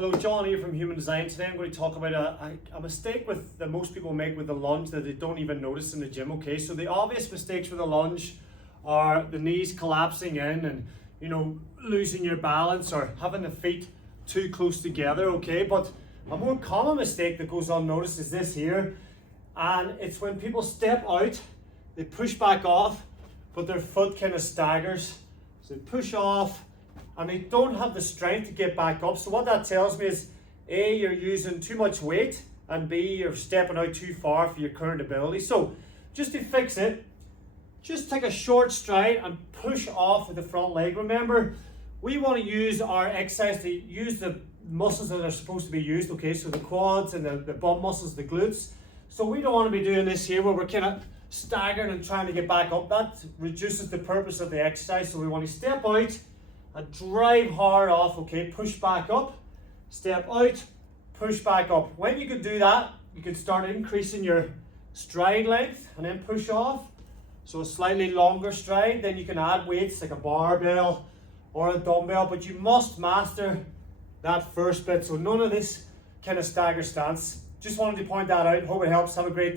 Hello, John here from Human Design. Today I'm going to talk about a mistake that most people make with the lunge that they don't even notice in the gym. Okay, so the obvious mistakes with the lunge are the knees collapsing in and losing your balance or having the feet too close together. Okay, but a more common mistake that goes unnoticed is this here, and it's when people step out, they push back off, but their foot kind of staggers. So they push off and they don't have the strength to get back up. So what that tells me is A, you're using too much weight, and B, you're stepping out too far for your current ability. So just to fix it, just take a short stride and push off with the front leg. Remember, we want to use our exercise to use the muscles that are supposed to be used, okay? So the quads and the bum muscles, the glutes. So we don't want to be doing this here where we're kind of staggering and trying to get back up. That reduces the purpose of the exercise. So we want to step out and drive hard off, okay? Push back up, step out, push back up. When you can do that, you can start increasing your stride length and then push off. So a slightly longer stride, then you can add weights like a barbell or a dumbbell, but you must master that first bit. So none of this kind of stagger stance. Just wanted to point that out. Hope it helps. Have a great day.